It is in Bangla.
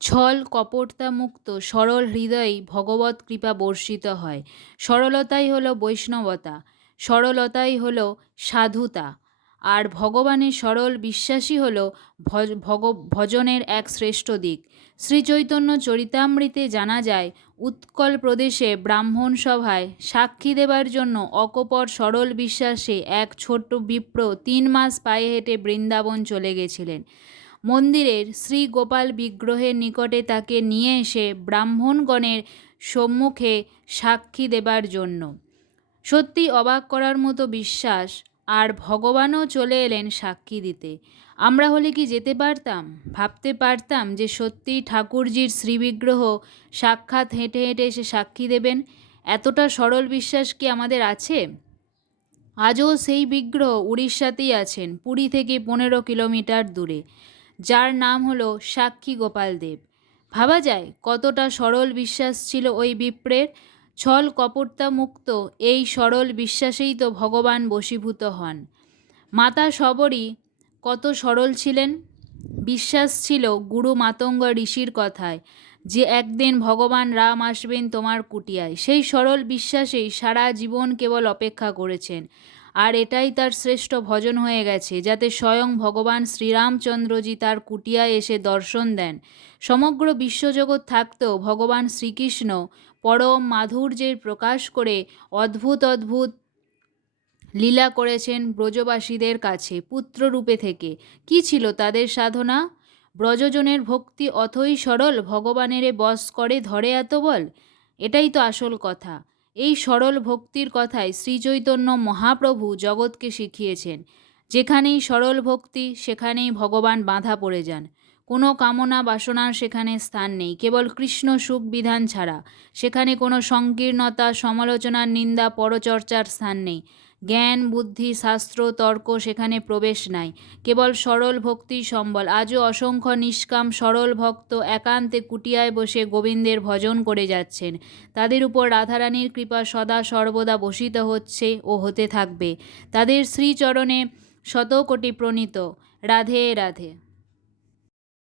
ছল কপটতা মুক্ত সরল হৃদয়েই ভগবৎ কৃপা বর্ষিত হয়। সরলতাই হলো বৈষ্ণবতা, সরলতাই হলো সাধুতা, আর ভগবানের সরল বিশ্বাসই হল ভগ, ভজনের এক শ্রেষ্ঠ দিক। শ্রীচৈতন্য চরিতামৃতে জানা যায়, উৎকল প্রদেশে ব্রাহ্মণ সভায় সাক্ষী দেবার জন্য অকপর সরল বিশ্বাসে এক ছোট্ট বিপ্র তিন মাস পায়ে হেঁটে বৃন্দাবন চলে গেছিলেন। মন্দিরের শ্রী গোপাল বিগ্রহের নিকটে তাকে নিয়ে এসে ব্রাহ্মণগণের সম্মুখে সাক্ষী দেবার জন্য। সত্যি অবাক করার মতো বিশ্বাস, আর ভগবানও চলে এলেন সাক্ষী দিতে। আমরা হলে কি যেতে পারতাম? ভাবতে পারতাম যে সত্যিই ঠাকুরজির শ্রীবিগ্রহ সাক্ষাৎ হেঁটে হেঁটে এসে সাক্ষী দেবেন। এতটা সরল বিশ্বাস কি আমাদের আছে? আজও সেই বিগ্রহ উড়িষ্যাতেই আছেন, পুরী থেকে পনেরো কিলোমিটার দূরে। যার নাম হলো সাক্ষী গোপাল দেব। ভাবা যায় কতটা সরল বিশ্বাস ছিল ওই বিপ্রের। ছল কপটতা মুক্ত এই সরল বিশ্বাসেই তো ভগবান বশীভূত হন। মাতা সবরই কত সরল ছিলেন? বিশ্বাস ছিল গুরু মাতঙ্গ ঋষির কথায় যে একদিন ভগবান রাম আসবেন তোমার কুটিয়ায়। সেই সরল বিশ্বাসেই সারা জীবন কেবল অপেক্ষা করেছেন। আর এটাই তার শ্রেষ্ঠ ভজন হয়ে গেছে, যাতে স্বয়ং ভগবান শ্রীরামচন্দ্রজি তার কুটিয়ায় এসে দর্শন দেন। সমগ্র বিশ্বজগৎ থাকতেও ভগবান শ্রীকৃষ্ণ পরম মাধুর্যের প্রকাশ করে অদ্ভুত অদ্ভুত লীলা করেছেন ব্রজবাসীদের কাছে, পুত্ররূপে থেকে। কি ছিল তাদের সাধনা? ব্রজজনের ভক্তি অথই সরল, ভগবানেরে বস করে ধরে এত বল? এটাই তো আসল কথা। এই সরল ভক্তির কথাই শ্রীচৈতন্য মহাপ্রভু জগৎকে শিখিয়েছেন। যেখানেই সরল ভক্তি, সেখানেই ভগবান বাঁধা পড়ে যান। কোনো কামনা বাসনার সেখানে স্থান নেই। কেবল কৃষ্ণ সুখ বিধান ছাড়া। সেখানে কোনো সংকীর্ণতা, সমালোচনার নিন্দা, পরচর্চার স্থান নেই। জ্ঞান, বুদ্ধি, শাস্ত্র, তর্ক সেখানে প্রবেশ নাই। কেবল সরল ভক্তি সম্বল। আজও অসংখ্য নিষ্কাম, সরল ভক্ত একান্তে কুটিয়ায় বসে গোবিন্দের ভজন করে যাচ্ছেন। তাদের উপর রাধারানীর কৃপা সদা সর্বদা বসিত হচ্ছে ও হতে থাকবে। তাদের শ্রীচরণে শতকোটি প্রণীত। রাধে রাধে।